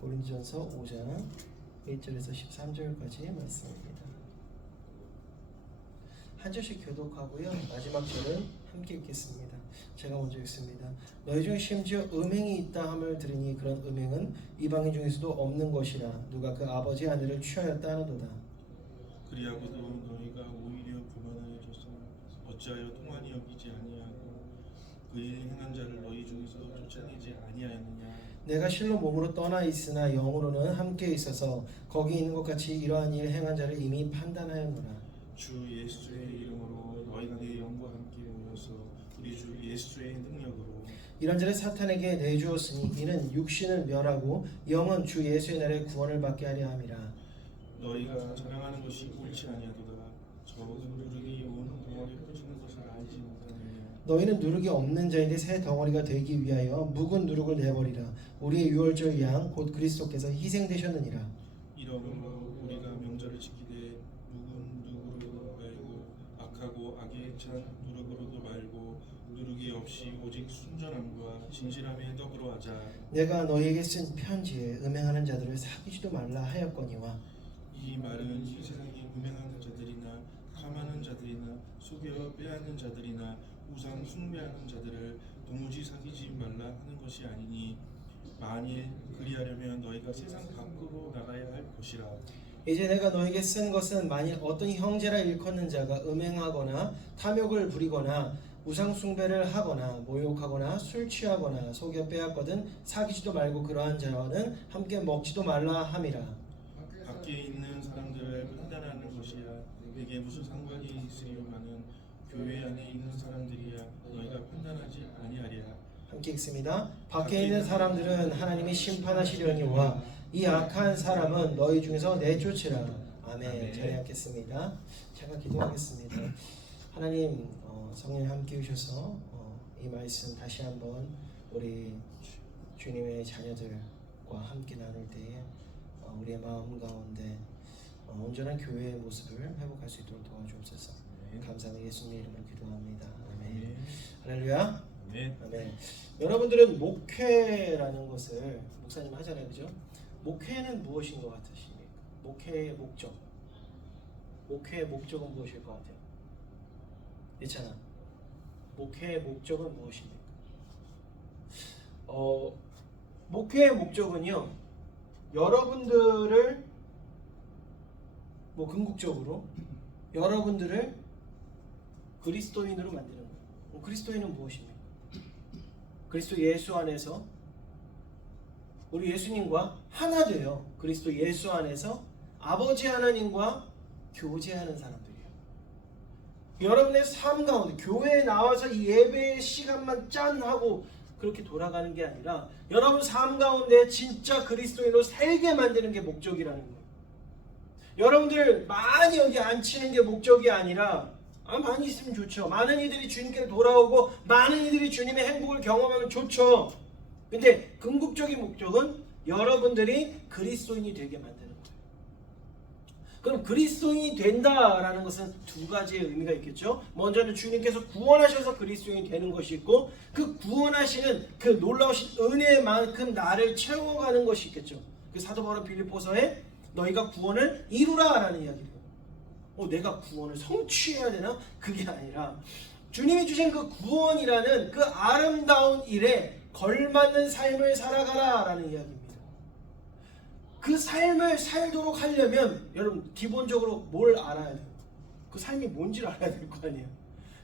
고린도전서 5장 1절에서 13절까지의 말씀입니다. 한 절씩 교독하고요. 마지막 절은 함께 읽겠습니다. 제가 먼저 읽습니다. 너희 중에 심지어 음행이 있다 함을 들으니 그런 음행은 이방인 중에서도 없는 것이라 누가 그 아버지 아내를 취하였다 하는도다. 그리하고도 너희가 오히려 교만하여져서 어찌하여 통한이 여기지 아니하고 그 일 행한 자를 너희 중에서 쫓아내지 아니하였느냐. 내가 실로 몸으로 떠나 있으나 영으로는 함께 있어서 거기 있는 것 같이 이러한 일 행한 자를 이미 판단하였노라. 주 예수의 이름으로 너희가 내 영과 함께 모여서 우리 주 예수의 능력으로 이런 자를 사탄에게 내주었으니 이는 육신을 멸하고 영은 주 예수의 날에 구원을 받게 하려 함이라. 너희가 자랑하는 것이 옳지 아니하도다. 적은 누룩이 온 덩어리 퍼지는 것을 알지 못하느냐. 너희는 누룩이 없는 자인데 새 덩어리가 되기 위하여 묵은 누룩을 내버리라. 우리의 유월절 양 곧 그리스도께서 희생되셨느니라. 이러므로 우리가 명절을 지키되 묵은 누룩으로 말고 악하고 악에 찬 누룩으로도 말고 누룩이 없이 오직 순전함과 진실함에 더불어 하자. 내가 너희에게 쓴 편지에 음행하는 자들을 사귀지도 말라 하였거니와 이 말은 이 세상에 음행하는 자들이나 탐하는 자들이나 속여 빼앗는 자들이나 우상 숭배하는 자들을 도무지 사귀지 말라 하는 것이 아니니 만일 그리하려면 너희가 세상 밖으로 나가야 할 것이라. 이제 내가 너에게 쓴 것은 만일 어떤 형제라 일컫는 자가 음행하거나 탐욕을 부리거나 우상 숭배를 하거나 모욕하거나 술 취하거나 속여 빼앗거든 사귀지도 말고 그러한 자와는 함께 먹지도 말라 함이라. 밖에 있는 사람들을 판단하는 것이야 내게 무슨 상관이 있으리요마는 교회 안에 있는 사람들이야 너희가 판단하지 아니하리라. 함께 읽습니다. 밖에 있는 사람들은 하나님이 심판하시려니와 이 악한 사람은 너희 중에서 내쫓으라. 아멘. 잘 읽겠습니다. 제가 기도하겠습니다. 하나님 성령 함께 해주셔서 이 말씀 다시 한번 우리 주님의 자녀들과 함께 나눌 때에 우리의 마음 가운데 온전한 교회의 모습을 회복할 수 있도록 도와주옵소서. 감사합니다. 예수님의 이름으로 기도합니다. 아멘. 할렐루야. 아멘. 여러분들은 목회라는 것을 목사님 하잖아요, 그죠? 목회는 무엇인 것 같으십니까? 목회의 목적. 목회의 목적은 무엇일 것 같아요? 있잖아. 목회의 목적은 무엇입니까? 목회의 목적은요, 여러분들을 궁극적으로 여러분들을 그리스도인으로 만드는 거예요. 그리스도인은 무엇입니까? 그리스도 예수 안에서 우리 예수님과 하나 돼요. 그리스도 예수 안에서 아버지 하나님과 교제하는 사람들이에요. 여러분의 삶 가운데 교회에 나와서 이 예배의 시간만 짠 하고 그렇게 돌아가는 게 아니라 여러분 삶 가운데 진짜 그리스도인으로 살게 만드는 게 목적이라는 거예요. 여러분들 많이 여기 앉히는 게 목적이 아니라 많이 있으면 좋죠. 많은 이들이 주님께 돌아오고 많은 이들이 주님의 행복을 경험하면 좋죠. 근데 궁극적인 목적은 여러분들이 그리스도인이 되게 만드는 거예요. 그럼 그리스도인이 된다라는 것은 두 가지의 의미가 있겠죠. 먼저는 주님께서 구원하셔서 그리스도인이 되는 것이 있고 그 구원하시는 그 놀라우신 은혜만큼 나를 채워가는 것이 있겠죠. 그 사도 바울은 빌립보서에 너희가 구원을 이루라라는 이야기예요. 내가 구원을 성취해야 되나? 그게 아니라 주님이 주신 그 구원이라는 그 아름다운 일에 걸맞는 삶을 살아가라라는 이야기입니다. 그 삶을 살도록 하려면 여러분 기본적으로 뭘 알아야 돼요? 그 삶이 뭔지를 알아야 될 거 아니에요.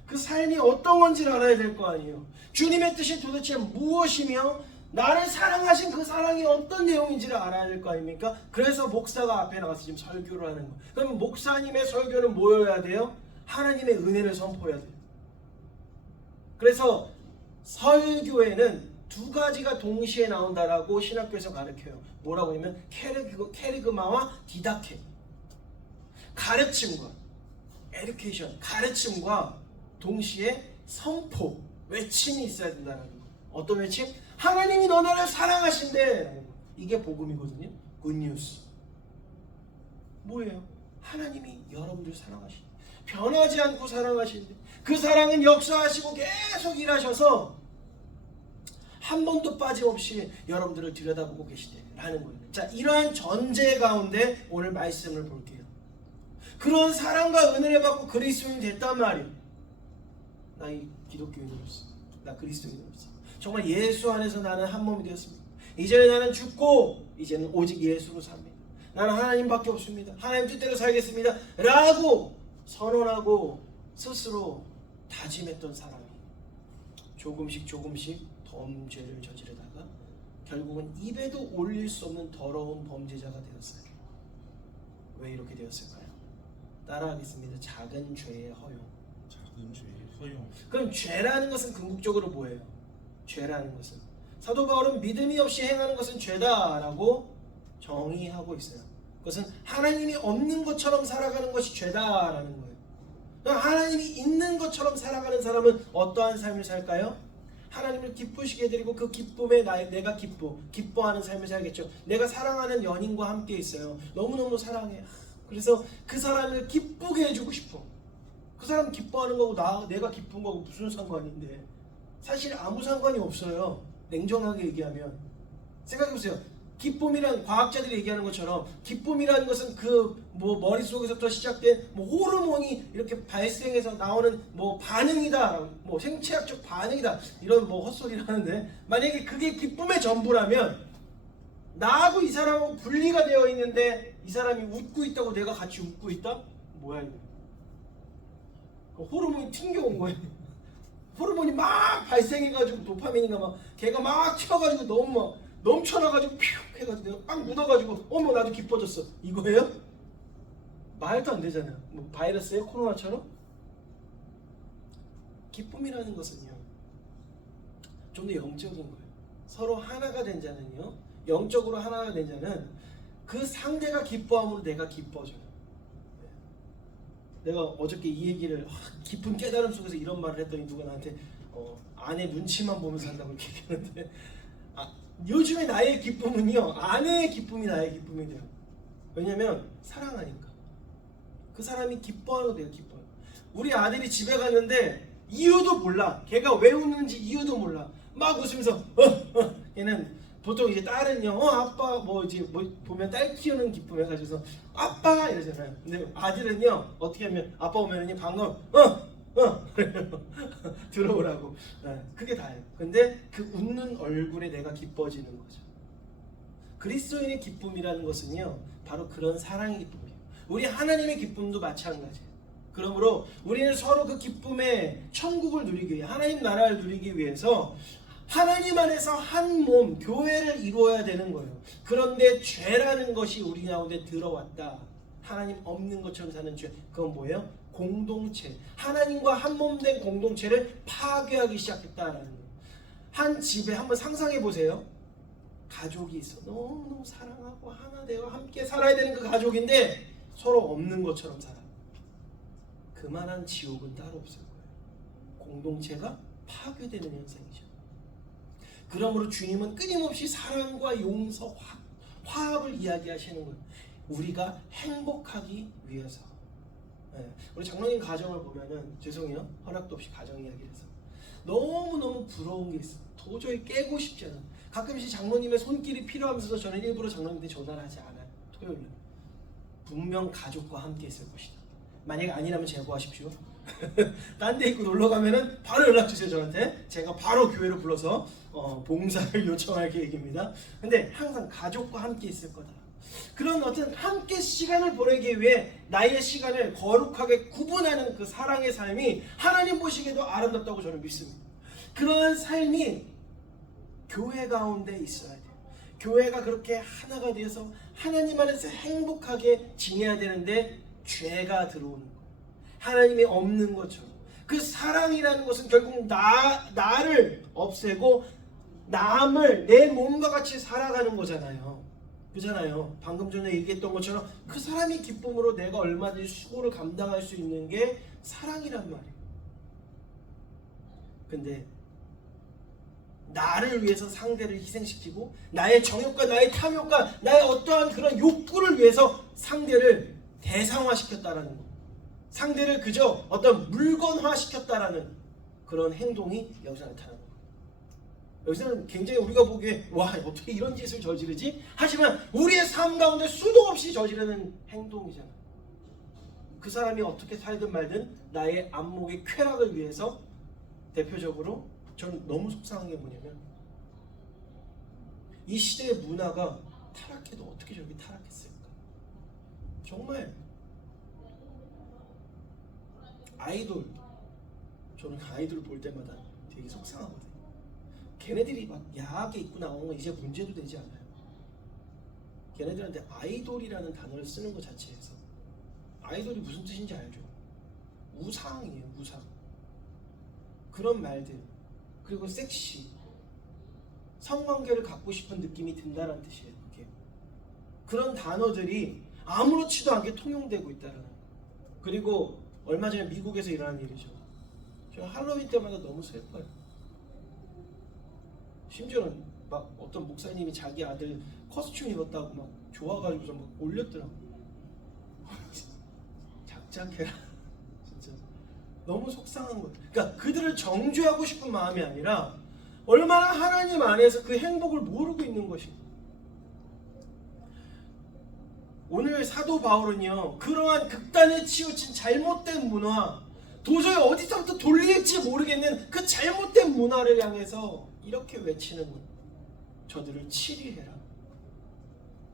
그 삶이 어떤 건지를 알아야 될 거 아니에요. 주님의 뜻이 도대체 무엇이며 나를 사랑하신 그 사랑이 어떤 내용인지를 알아야 될 거 아닙니까? 그래서 목사가 앞에 나가서 지금 설교를 하는 거예요. 그러면 목사님의 설교는 뭐여야 돼요? 하나님의 은혜를 선포해야 돼요. 그래서 설교에는 두 가지가 동시에 나온다라고 신학교에서 가르쳐요. 뭐라고 하냐면 캐리그마와 디다케. 가르침과 에듀케이션, 가르침과 동시에 선포, 외침이 있어야 된다는 거예요. 어떤 외침? 하나님이 너네를 사랑하신대. 이게 복음이거든요. 굿뉴스. 뭐예요? 하나님이 여러분들 사랑하신대. 변하지 않고 사랑하신대. 그 사랑은 역사하시고 계속 일하셔서 한 번도 빠짐없이 여러분들을 들여다보고 계시다라는 거예요. 자, 이러한 전제 가운데 오늘 말씀을 볼게요. 그런 사랑과 은혜를 받고 그리스도인이 됐단 말이에요. 나 이 기독교인으로서, 나 그리스도인으로서 정말 예수 안에서 나는 한 몸이 되었습니다. 이제는 나는 죽고 이제는 오직 예수로 삽니다. 나는 하나님밖에 없습니다. 하나님 뜻대로 살겠습니다 라고 선언하고 스스로 다짐했던 사람이 조금씩 범죄를 저지르다가 결국은 입에도 올릴 수 없는 더러운 범죄자가 되었어요. 왜 이렇게 되었을까요? 따라하겠습니다. 작은 죄의 허용. 작은 죄의 허용. 그럼 죄라는 것은 궁극적으로 뭐예요? 죄라는 것은 사도 바울은 믿음이 없이 행하는 것은 죄다라고 정의하고 있어요. 그것은 하나님이 없는 것처럼 살아가는 것이 죄다라는 거예요. 하나님이 있는 것처럼 살아가는 사람은 어떠한 삶을 살까요? 하나님을 기쁘시게 해드리고 그 기쁨에 내가 기뻐하는 삶을 살겠죠. 내가 사랑하는 연인과 함께 있어요. 너무너무 사랑해. 그래서 그 사람을 기쁘게 해주고 싶어. 그 사람 기뻐하는 거고 내가 기쁜 거고 무슨 상관인데. 사실 아무 상관이 없어요. 냉정하게 얘기하면. 생각해보세요. 기쁨이란 과학자들이 얘기하는 것처럼 기쁨이라는 것은 머릿속에서부터 시작된 호르몬이 이렇게 발생해서 나오는 반응이다, 생체학적 반응이다, 이런 헛소리를 하는데, 만약에 그게 기쁨의 전부라면 나하고 이 사람하고 분리가 되어 있는데 이 사람이 웃고 있다고 내가 같이 웃고 있다? 뭐야 이거? 호르몬이 튕겨온 거예요. 호르몬이 막 발생해가지고 도파민인가 막 걔가 막 튀어가지고 너무 막 넘쳐나가지고 퓨 해가지고 내가 막 묻어가지고 어머 나도 기뻐졌어, 이거예요? 말도 안 되잖아요. 바이러스예요? 코로나처럼? 기쁨이라는 것은요 좀 더 영적인 거예요. 서로 하나가 된 자는요, 영적으로 하나가 된 자는 그 상대가 기뻐함으로 내가 기뻐져요. 내가 어저께 이 얘기를 깊은 깨달음 속에서 이런 말을 했더니 누가 나한테 아내 눈치만 보면서 한다고 이렇게 얘기하는데, 요즘에 나의 기쁨은요, 아내의 기쁨이 나의 기쁨이 돼요. 왜냐면 사랑하니까. 그 사람이 기뻐하고 내가 기뻐요. 우리 아들이 집에 갔는데 이유도 몰라. 걔가 왜 웃는지 이유도 몰라. 막 웃으면서 걔는 보통 이제 딸은요, 아빠 보면 딸 키우는 기쁨 해가지고서 아빠 이러잖아요. 근데 아들은요 어떻게 하면 아빠 오면은요 방금 들어오라고. 그게 다예요. 근데 그 웃는 얼굴에 내가 기뻐지는 거죠. 그리스도인의 기쁨이라는 것은요 바로 그런 사랑의 기쁨이에요. 우리 하나님의 기쁨도 마찬가지예요. 그러므로 우리는 서로 그 기쁨의 천국을 누리기 위해, 하나님 나라를 누리기 위해서 하나님 안에서 한 몸, 교회를 이루어야 되는 거예요. 그런데 죄라는 것이 우리 가운데 들어왔다. 하나님 없는 것처럼 사는 죄. 그건 뭐예요? 공동체. 하나님과 한 몸 된 공동체를 파괴하기 시작했다라는 거예요. 한 집에 한번 상상해 보세요. 가족이 있어. 너무너무 사랑하고 하나 되어 함께 살아야 되는 그 가족인데 서로 없는 것처럼 살아. 그만한 지옥은 따로 없을 거예요. 공동체가 파괴되는 현상이죠. 그러므로 주님은 끊임없이 사랑과 용서, 화합을 이야기하시는 거예요. 우리가 행복하기 위해서. 우리 장로님 가정을 보면은, 죄송해요, 허락도 없이 가정 이야기를 해서 너무너무 부러운 게 있어. 도저히 깨고 싶지 않아. 가끔씩 장로님의 손길이 필요하면서도 저는 일부러 장로님한테 전화를 하지 않아요. 토요일에 분명 가족과 함께 있을 것이다. 만약에 아니라면 제보하십시오. 딴 데 있고 놀러 가면은 바로 연락 주세요 저한테. 제가 바로 교회로 불러서 봉사를 요청할 계획입니다. 근데 항상 가족과 함께 있을 거다. 그런 어떤 함께 시간을 보내기 위해 나의 시간을 거룩하게 구분하는 그 사랑의 삶이 하나님 보시기에도 아름답다고 저는 믿습니다. 그런 삶이 교회 가운데 있어야 돼요. 교회가 그렇게 하나가 되어서 하나님 안에서 행복하게 지내야 되는데 죄가 들어오는 거예요. 하나님이 없는 것처럼. 그 사랑이라는 것은 결국 나를 없애고 남을 내 몸과 같이 살아가는 거잖아요. 그잖아요. 방금 전에 얘기했던 것처럼 그 사람이 기쁨으로 내가 얼마든지 수고를 감당할 수 있는 게 사랑이란 말이에요. 근데 나를 위해서 상대를 희생시키고 나의 정욕과 나의 탐욕과 나의 어떠한 그런 욕구를 위해서 상대를 대상화시켰다라는 거. 상대를 그저 어떤 물건화시켰다라는 그런 행동이 여기서 나타나는 거예요. 여기서는 굉장히 우리가 보기에 와 어떻게 이런 짓을 저지르지? 하지만 우리의 삶 가운데 수도 없이 저지르는 행동이잖아. 그 사람이 어떻게 살든 말든 나의 안목의 쾌락을 위해서 대표적으로 저는 너무 속상한 게 뭐냐면 이 시대의 문화가 타락해도 어떻게 저렇게 타락했을까? 정말 아이돌, 저는 아이돌 볼 때마다 되게 속상하거든요. 걔네들이 막 야하게 입고 나오는 건 이제 문제도 되지 않아요. 걔네들한테 아이돌이라는 단어를 쓰는 것 자체에서 아이돌이 무슨 뜻인지 알죠? 우상이에요, 우상. 그런 말들, 그리고 섹시, 성관계를 갖고 싶은 느낌이 든다는 뜻이에요. 그게. 그런 단어들이 아무렇지도 않게 통용되고 있다는 거예요. 그리고 얼마 전에 미국에서 일어난 일이죠. 저 할로윈 때마다 너무 슬퍼요. 심지어는 막 어떤 목사님이 자기 아들 커스튬 입었다고 막 좋아가지고 막 올렸더라고. 작작해라. 진짜 너무 속상한 거예요. 그러니까 그들을 정죄하고 싶은 마음이 아니라 얼마나 하나님 안에서 그 행복을 모르고 있는 것입니다. 오늘 사도 바울은요, 그러한 극단에 치우친 잘못된 문화, 도저히 어디서부터 돌릴지 모르겠는 그 잘못된 문화를 향해서 이렇게 외치는 거예요. 저들을 치리해라.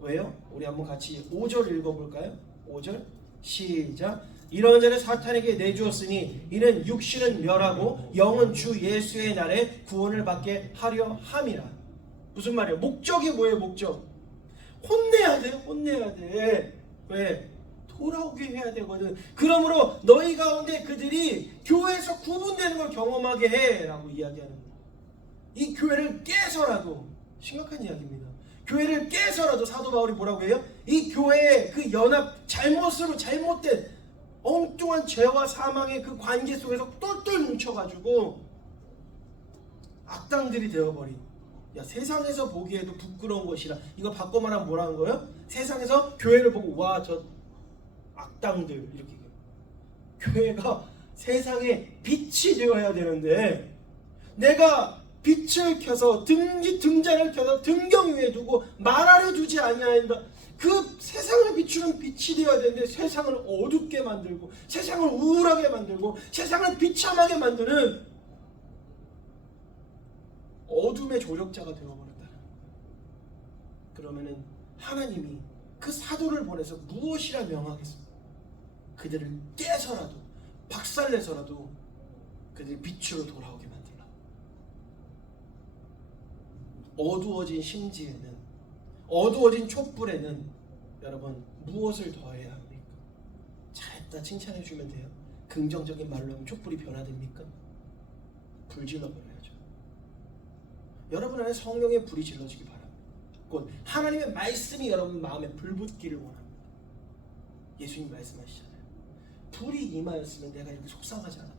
왜요? 우리 한번 같이 5절 읽어볼까요? 5절 시작. 이런 자를 사탄에게 내주었으니 이는 육신은 멸하고 영은 주 예수의 날에 구원을 받게 하려 함이라. 무슨 말이에요? 목적이 뭐예요? 목적. 혼내야 돼. 혼내야 돼. 왜? 돌아오게 해야 되거든. 그러므로 너희 가운데 그들이 교회에서 구분되는 걸 경험하게 해 라고 이야기하는 거예요. 이 교회를 깨서라도, 심각한 이야기입니다. 교회를 깨서라도 사도 바울이 뭐라고 해요? 이 교회의 그 연합, 잘못으로 잘못된 엉뚱한 죄와 사망의 그 관계 속에서 똘똘 뭉쳐가지고 악당들이 되어버린, 야 세상에서 보기에도 부끄러운 것이라, 이거 바꿔 말하면 뭐라는 거예요? 세상에서 교회를 보고 와 저 악당들 이렇게. 교회가 세상에 빛이 되어야 되는데 내가 빛을 켜서 등잔을 켜서 등경 위에 두고 말 아래 두지 아니하인다. 그 세상을 비추는 빛이 되어야 되는데 세상을 어둡게 만들고 세상을 우울하게 만들고 세상을 비참하게 만드는 어둠의 조력자가 되어버렸다. 그러면은 하나님이 그 사도를 보내서 무엇이라 명하겠습니까? 그들을 깨서라도 박살내서라도 그들이 빛으로 돌아오게 만들라. 어두워진 심지에는, 어두워진 촛불에는 여러분 무엇을 더해야 합니까? 잘했다 칭찬해 주면 돼요. 긍정적인 말로 하면 촛불이 변화됩니까? 불 질러버려야죠. 여러분 안에 성령의 불이 질러지기 바랍니다. 곧 하나님의 말씀이 여러분 마음에 불붙기를 원합니다. 예수님 말씀하시잖아요. 불이 임하였으면 내가 이렇게 속상하지 않았다.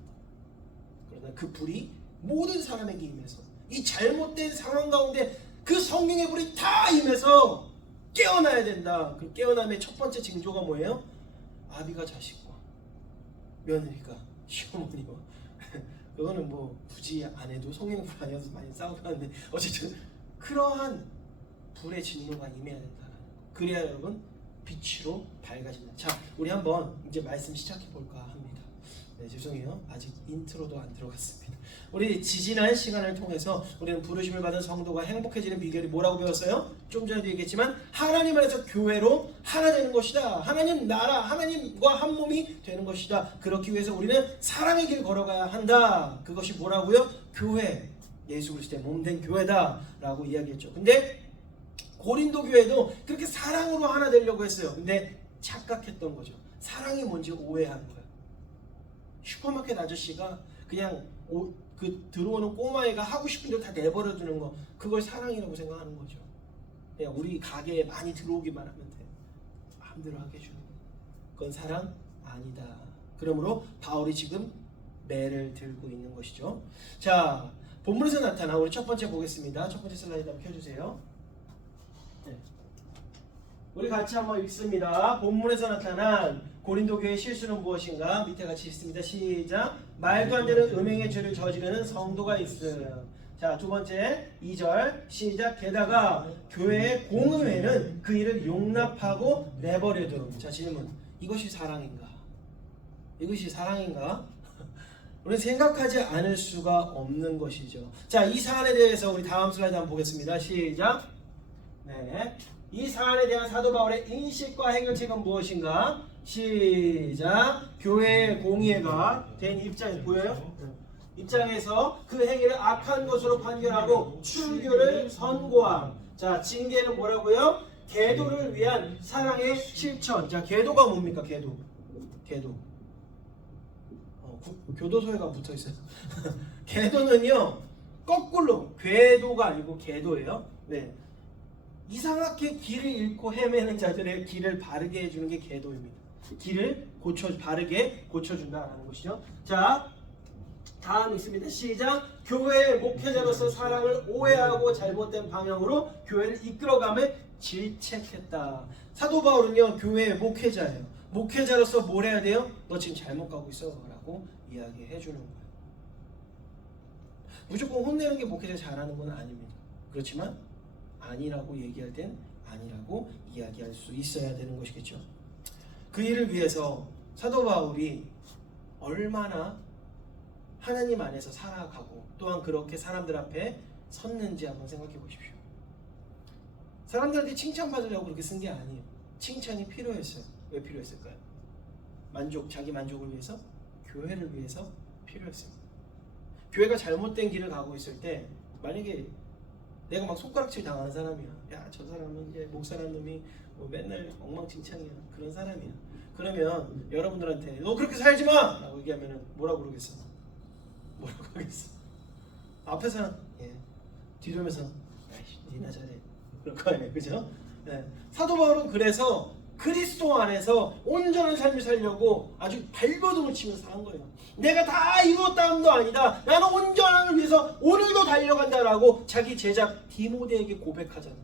그러나 그 불이 모든 사람에게 임해서 이 잘못된 상황 가운데 그 성령의 불이 다 임해서 깨어나야 된다. 그 깨어남의 첫 번째 징조가 뭐예요? 아비가 자식과 며느리가 시어머니와 그거는 뭐 굳이 안 해도 성령의 불 아니어서 많이 싸우고 하는데 어쨌든 그러한 불의 진노가 임해야 된다. 그래야 여러분 빛으로 밝아진다. 자, 우리 한번 이제 말씀 시작해 볼까 합니다. 네, 죄송해요. 아직 인트로도 안 들어갔습니다. 우리 지지난 시간을 통해서 우리는 부르심을 받은 성도가 행복해지는 비결이 뭐라고 배웠어요? 좀 전에도 얘기했지만 하나님 안에서 교회로 하나 되는 것이다. 하나님 나라, 하나님과 한 몸이 되는 것이다. 그렇기 위해서 우리는 사랑의 길 걸어가야 한다. 그것이 뭐라고요? 교회, 예수 그리스도의 몸된 교회다 라고 이야기했죠. 근데 고린도 교회도 그렇게 사랑으로 하나 되려고 했어요. 근데 착각했던 거죠. 사랑이 뭔지 오해한 거예요. 슈퍼마켓 아저씨가 그냥 그 들어오는 꼬마애가 하고 싶은 대로 다 내버려 두는 거, 그걸 사랑이라고 생각하는 거죠. 그냥 우리 가게에 많이 들어오기만 하면 돼. 마음대로 하게 해주는 거. 그건 사랑 아니다. 그러므로 바울이 지금 매를 들고 있는 것이죠. 자, 본문에서 나타난 우리 첫 번째 보겠습니다. 첫 번째 슬라이드 한번 켜주세요. 네. 우리 같이 한번 읽습니다. 본문에서 나타난 고린도 교회의 실수는 무엇인가? 밑에 같이 읽습니다. 시작. 말도 안 되는 음행의 죄를 저지르는 성도가 있음. 자, 두 번째 2절 시작. 게다가 교회의 공의회는 그 일을 용납하고 내버려두는. 자, 질문. 이것이 사랑인가? 이것이 사랑인가? 우리는 생각하지 않을 수가 없는 것이죠. 자, 이 사안에 대해서 우리 다음 슬라이드 한번 보겠습니다. 시작. 네, 이 사안에 대한 사도 바울의 인식과 해결책은 무엇인가? 시작. 교회의 공의회가 된 입장이 보여요? 입장에서 그 행위를 악한 것으로 판결하고 출교를 선고함. 자, 징계는 뭐라고요? 계도를 위한 사랑의 실천. 자, 계도가 뭡니까? 계도. 교도소에가 붙어 있어요. 계도는요, 거꾸로 궤도가 아니고 계도예요. 네. 이상하게 길을 잃고 헤매는 자들의 길을 바르게 해주는 게 계도입니다. 길을 바르게 고쳐준다라는 것이죠. 자, 다음 있습니다. 시작. 교회의 목회자로서 사랑을 오해하고 잘못된 방향으로 교회를 이끌어감에 질책했다. 사도 바울은요, 교회의 목회자예요. 목회자로서 뭘 해야 돼요? 너 지금 잘못 가고 있어 라고 이야기해 주는 거예요. 무조건 혼내는 게 목회자 잘하는 건 아닙니다. 그렇지만 아니라고 얘기할 땐 아니라고 이야기할 수 있어야 되는 것이겠죠. 그 일을 위해서 사도 바울이 얼마나 하나님 안에서 살아가고 또한 그렇게 사람들 앞에 섰는지 한번 생각해 보십시오. 사람들한테 칭찬받으려고 그렇게 쓴 게 아니에요. 칭찬이 필요했어요. 왜 필요했을까요? 자기 만족을 위해서, 교회를 위해서 필요했어요. 교회가 잘못된 길을 가고 있을 때 만약에 내가 막 손가락질 당하는 사람이야. 야, 저 사람은 이제 목사라는 놈이 뭐 맨날 엉망진창이야. 그런 사람이야. 그러면 여러분들한테 너 그렇게 살지 마! 라고 얘기하면 뭐라고 그러겠어? 뭐라고 하겠어? 앞에서는 뒤돌면서 아이씨 니나 잘해. 그럴 거 아니에요. 그죠? 네. 사도 바울은 그래서 그리스도 안에서 온전한 삶을 살려고 아주 발버둥을 치면서 산 거예요. 내가 다 이루었다 함도 아니다. 나는 온전함을 위해서 오늘도 달려간다라고 자기 제자 디모데에게 고백하잖아.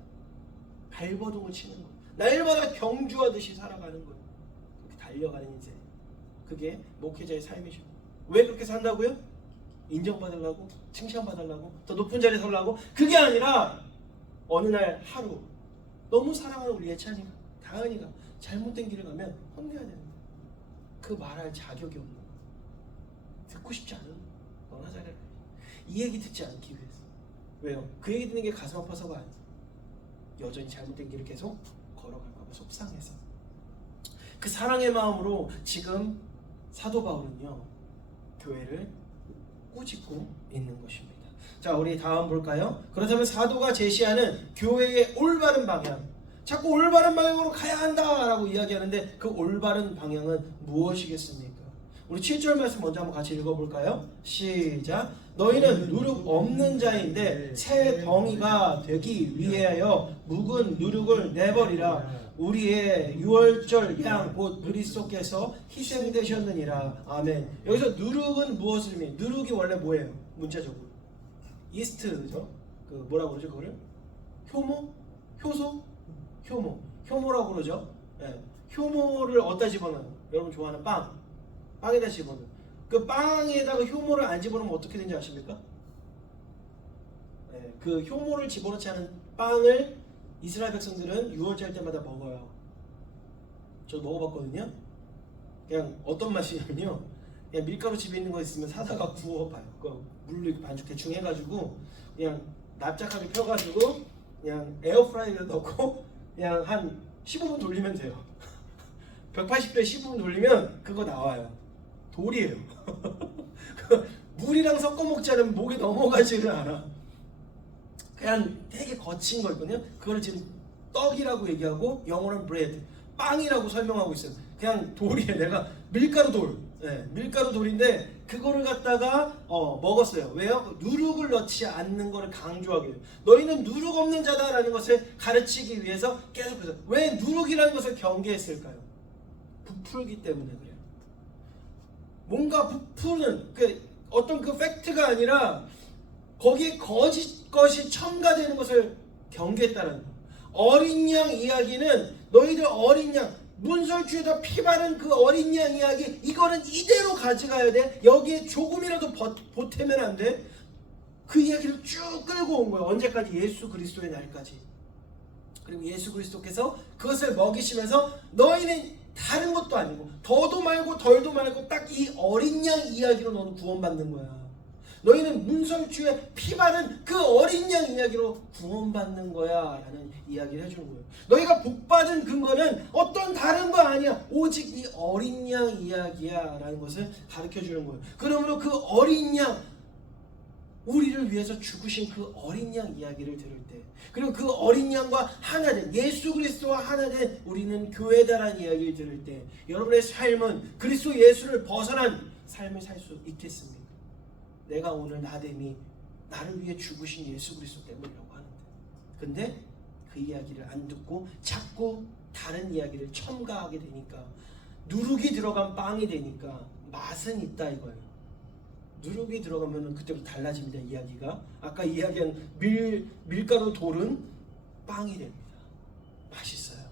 발버둥을 치는 거예요. 날마다 경주하듯이 살아가는 거예요. 그렇게 달려가는 인생. 그게 목회자의 삶이죠. 왜 그렇게 산다고요? 인정받으려고? 칭찬받으려고? 더 높은 자리에 서려고? 그게 아니라 어느 날 하루 너무 사랑하는 우리 예찬이가, 다은이가 잘못된 길을 가면 혼내야 되는 거야. 그 말할 자격이 없는 거야. 듣고 싶지 않은 너나 잘해. 이 얘기 듣지 않기 위해서. 왜요? 그 얘기 듣는 게 가슴 아파서가 아니야. 여전히 잘못된 길을 계속 걸어갈까 봐 속상해서. 그 사랑의 마음으로 지금 사도 바울은요, 교회를 꾸짖고 있는 것입니다. 자, 우리 다음 볼까요? 그렇다면 사도가 제시하는 교회의 올바른 방향, 자꾸 올바른 방향으로 가야 한다라고 이야기하는데 그 올바른 방향은 무엇이겠습니까? 우리 7절 말씀 먼저 한번 같이 읽어볼까요? 시작. 너희는 누룩 없는 자인데 새 덩이가 되기 위하여 묵은 누룩을 내버리라. 우리의 유월절 양 곧 그리스도께서 희생되셨느니라. 아멘. 여기서 누룩은 무엇을 의미? 누룩이 원래 뭐예요? 문자적으로 이스트죠. 그 뭐라고 그러죠? 그거를 효모, 효소, 효모라고 그러죠. 네. 효모를 어디다 집어넣어요? 여러분 좋아하는 빵에다 집어넣어요. 그 빵에다가 효모를 안 집어넣으면 어떻게 되는지 아십니까? 네. 그 효모를 집어넣지 않은 빵을 이스라엘 백성들은 유월절 때마다 먹어요. 저도 먹어봤거든요. 그냥 어떤 맛이냐면요, 그냥 밀가루 집에 있는 거 있으면 사다가 구워봐요. 그 물로 반죽 대충 해가지고 그냥 납작하게 펴가지고 그냥 에어프라이어에 넣고 그냥 한 15분 돌리면 돼요. 180도에 15분 돌리면 그거 나와요. 돌이에요. 물이랑 섞어 먹지 않으면 목에 넘어가지를 않아. 그냥 되게 거친 거 있거든요. 그걸 지금 떡이라고 얘기하고 영어로는 브레드, 빵이라고 설명하고 있어요. 그냥 돌이에요. 내가 밀가루 돌, 밀가루 돌인데 그거를 갖다가 먹었어요. 왜요? 누룩을 넣지 않는 거를 강조하기 위해요. 너희는 누룩 없는 자다라는 것을 가르치기 위해서 계속해서. 왜 누룩이라는 것을 경계했을까요? 부풀기 때문에 그래요. 뭔가 부푸는 어떤 그 팩트가 아니라 거기에 거짓 것이 첨가되는 것을 경계했다는 거예요. 어린 양 이야기는 너희들 어린 양, 문설주에다 피 바른 그 어린 양 이야기, 이거는 이대로 가져가야 돼. 여기에 조금이라도 보태면 안 돼. 그 이야기를 쭉 끌고 온 거예요. 언제까지? 예수 그리스도의 날까지. 그리고 예수 그리스도께서 그것을 먹이시면서 너희는 다른 것도 아니고 더도 말고 덜도 말고 딱 이 어린 양 이야기로 너는 구원받는 거야. 너희는 문설주에 피 바른 그 어린 양 이야기로 구원받는 거야 라는 이야기를 해주는 거예요. 너희가 복받은 근거는 어떤 다른 거 아니야. 오직 이 어린 양 이야기야 라는 것을 가르쳐주는 거예요. 그러므로 그 어린 양, 우리를 위해서 죽으신 그 어린 양 이야기를 들을 때, 그리고 그 어린 양과 하나 된 예수 그리스도와 하나 된 우리는 교회다라는 이야기를 들을 때 여러분의 삶은 그리스도 예수를 벗어난 삶을 살 수 있겠습니까? 내가 오늘 나됨이 나를 위해 죽으신 예수 그리스도 때문이라고 하는데, 근데 그 이야기를 안 듣고 자꾸 다른 이야기를 첨가하게 되니까 누룩이 들어간 빵이 되니까 맛은 있다 이거예요. 누룩이 들어가면 그때부터 달라집니다. 이야기가 아까 이야기한 밀가루 돌은 빵이 됩니다. 맛있어요.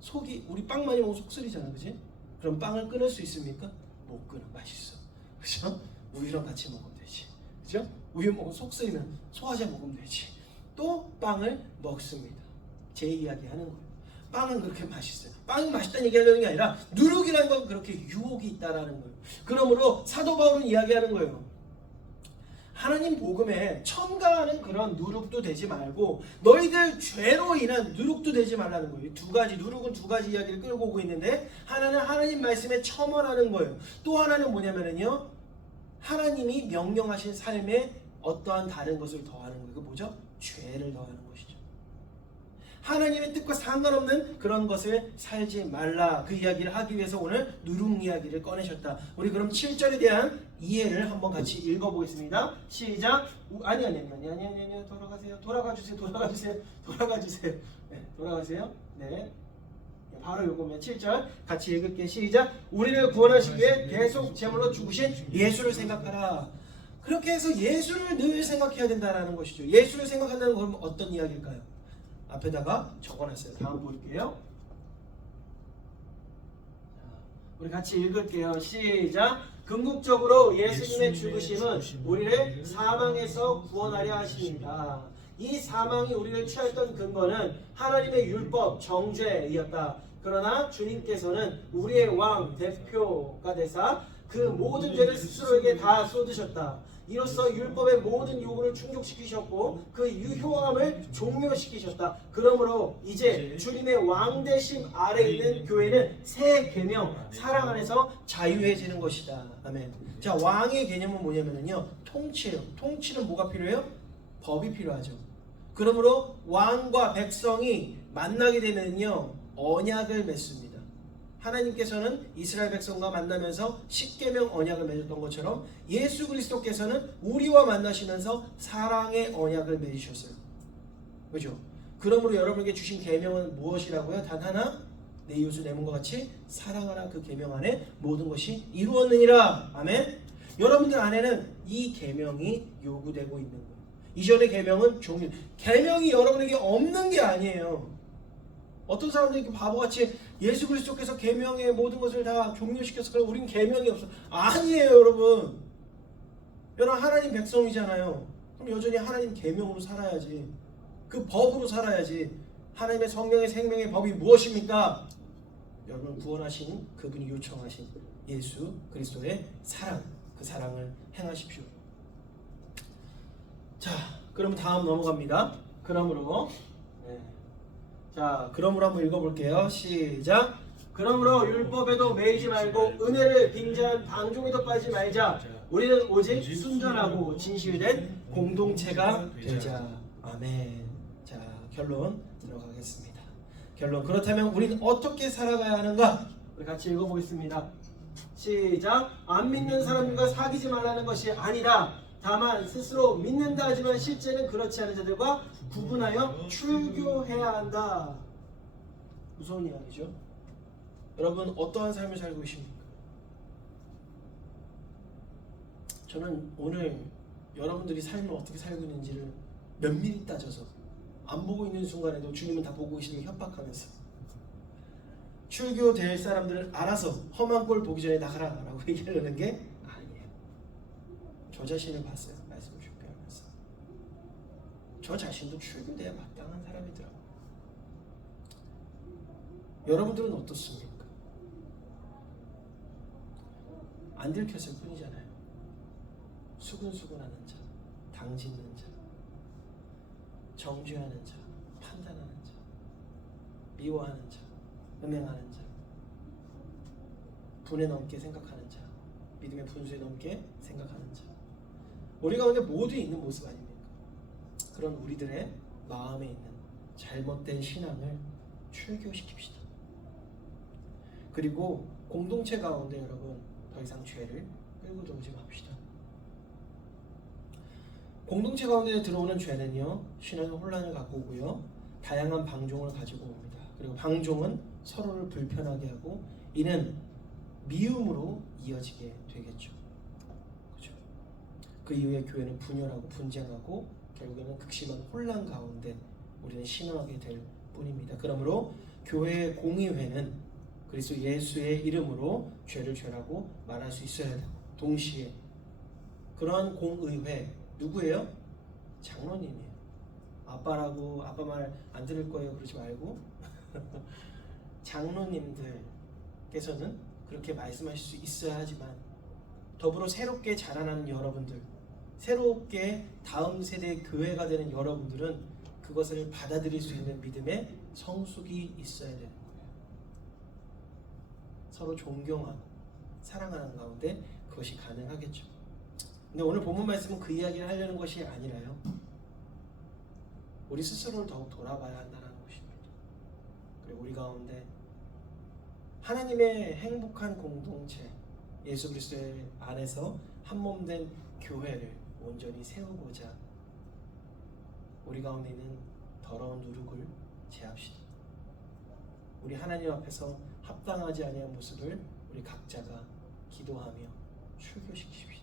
속이, 우리 빵 많이 먹으면 속 쓰리잖아, 그지? 그럼 빵을 끊을 수 있습니까? 못 끊어. 맛있어. 그죠? 우유랑 같이 먹으면 되지. 그죠? 우유 먹으면 속 쓰리면 소화제 먹으면 되지. 또 빵을 먹습니다. 제 이야기 하는 거예요. 빵은 그렇게 맛있어요. 빵이 맛있다는 얘기하려는 게 아니라 누룩이라는 건 그렇게 유혹이 있다라는 거예요. 그러므로 사도 바울은 이야기하는 거예요. 하나님 복음에 첨가하는 그런 누룩도 되지 말고 너희들 죄로 인한 누룩도 되지 말라는 거예요. 두 가지, 누룩은 두 가지 이야기를 끌고 오고 있는데, 하나는 하나님 말씀에 첨언하는 거예요. 또 하나는 뭐냐면요, 하나님이 명령하신 삶에 어떠한 다른 것을 더하는 거예요. 그 뭐죠? 죄를 더하는 것이죠. 하나님의 뜻과 상관없는 그런 것을 살지 말라, 그 이야기를 하기 위해서 오늘 누룩 이야기를 꺼내셨다. 우리 그럼 7절에 대한 이해를 한번 같이 읽어보겠습니다. 시작. 아니 돌아가주세요. 네, 돌아가세요. 네, 바로 요거면 7절 같이 읽을게. 시작. 우리를 구원하시기 위해 계속 제물로 죽으신 예수를 생각하라. 그렇게 해서 예수를 늘 생각해야 된다는 것이죠. 예수를 생각한다는 건 어떤 이야기일까요? 앞에다가 적어놨어요. 다음 볼게요. 우리 같이 읽을게요. 시작. 궁극적으로 예수님의 죽으심은 우리를 사망에서 구원하려 하십니다. 이 사망이 우리를 취했던 근거는 하나님의 율법, 정죄이었다. 그러나 주님께서는 우리의 왕, 대표가 되사 그 모든 죄를 스스로에게 다 쏟으셨다. 이로써 율법의 모든 요구를 충족시키셨고 그 유효함을 종료시키셨다. 그러므로 이제 주님의 왕대심 아래 있는 교회는 새 계명, 사랑 안에서 자유해지는 것이다. 아멘. 자, 왕의 개념은 뭐냐면요, 통치예요. 통치는 뭐가 필요해요? 법이 필요하죠. 그러므로 왕과 백성이 만나게 되면요, 언약을 맺습니다. 하나님께서는 이스라엘 백성과 만나면서 십계명 언약을 맺었던 것처럼 예수 그리스도께서는 우리와 만나시면서 사랑의 언약을 맺으셨어요. 그죠? 그러므로 여러분에게 주신 계명은 무엇이라고요? 단 하나, 내 이웃을 내 몸과 같이 사랑하라. 그 계명 안에 모든 것이 이루었느니라. 아멘. 여러분들 안에는 이 계명이 요구되고 있는 거예요. 이전의 계명은 종류, 계명이 여러분에게 없는 게 아니에요. 어떤 사람들이 이렇게 바보같이 예수 그리스도께서 계명의 모든 것을 다 종료시켜서 그럼 우린 계명이 없어. 아니에요, 여러분. 여러분 하나님 백성이잖아요. 그럼 여전히 하나님 계명으로 살아야지. 그 법으로 살아야지. 하나님의 성령의 생명의 법이 무엇입니까? 여러분 구원하신 그분이 요청하신 예수 그리스도의 사랑, 그 사랑을 행하십시오. 자, 그럼 다음 넘어갑니다. 그러므로 그러므로 한번 읽어볼게요. 시작. 그러므로 율법에도 매이지 말고 은혜를 빙자한 방종에도 빠지지 말자. 우리는 오직 순전하고 진실된 공동체가 되자. 아멘. 자, 결론 들어가겠습니다. 결론. 그렇다면 우리는 어떻게 살아가야 하는가? 우리 같이 읽어보겠습니다. 시작. 안 믿는 사람들과 사귀지 말라는 것이 아니라 다만 스스로 믿는다 하지만 실제는 그렇지 않은 자들과 구분하여 출교해야 한다. 무서운 이야기죠. 여러분 어떠한 삶을 살고 계십니까? 저는 오늘 여러분들이 삶을 어떻게 살고 있는지를 면밀히 따져서 안 보고 있는 순간에도 주님은 다 보고 계시는 협박하면서 출교될 사람들을 알아서 험한 꼴 보기 전에 나가라 라고 얘기하려는 게 아니에요. 저 자신을 봤어요. 말씀을 준비하면서 저 자신도 출교돼야 마땅한 사람이더라고요. 여러분들은 어떻습니까? 안 들켰을 뿐이잖아요. 수근수근하는 자, 당짓는 자, 정죄하는 자, 판단하는 자, 미워하는 자, 음행하는 자, 분에 넘게 생각하는 자, 믿음의 분수에 넘게 생각하는 자. 우리 가운데 모두 있는 모습 아닙니까? 그런 우리들의 마음에 있는 잘못된 신앙을 출교시킵시다. 그리고 공동체 가운데 여러분 더 이상 죄를 끌고 들어오지 맙시다. 공동체 가운데 들어오는 죄는요, 신앙의 혼란을 갖고 오고요, 다양한 방종을 가지고 옵니다. 그리고 방종은 서로를 불편하게 하고 이는 미움으로 이어지게 되겠죠. 그렇죠? 그 이후에 교회는 분열하고 분쟁하고 결국에는 극심한 혼란 가운데 우리는 신앙하게 될 뿐입니다. 그러므로 교회의 공의회는 그리스도 예수의 이름으로 죄를 죄라고 말할 수 있어야 되고, 동시에 그러한 공의회 누구예요? 장로님이에요. 아빠라고 아빠 말 안 들을 거예요 그러지 말고 장로님들께서는 그렇게 말씀하실 수 있어야 하지만, 더불어 새롭게 자라나는 여러분들, 새롭게 다음 세대의 교회가 되는 여러분들은 그것을 받아들일 수 있는 믿음의 성숙이 있어야 되는 거예요. 서로 존경하고 사랑하는 가운데 그것이 가능하겠죠. 근데 오늘 본문 말씀은 그 이야기를 하려는 것이 아니라요, 우리 스스로를 더욱 돌아봐야 한다는 것입니다. 그리고 우리 가운데 하나님의 행복한 공동체, 예수 그리스도의 안에서 한 몸 된 교회를 온전히 세우고자 우리 가운데 있는 더러운 누룩을 제합시다. 우리 하나님 앞에서 합당하지 아니한 모습을 우리 각자가 기도하며 출교시키십시오.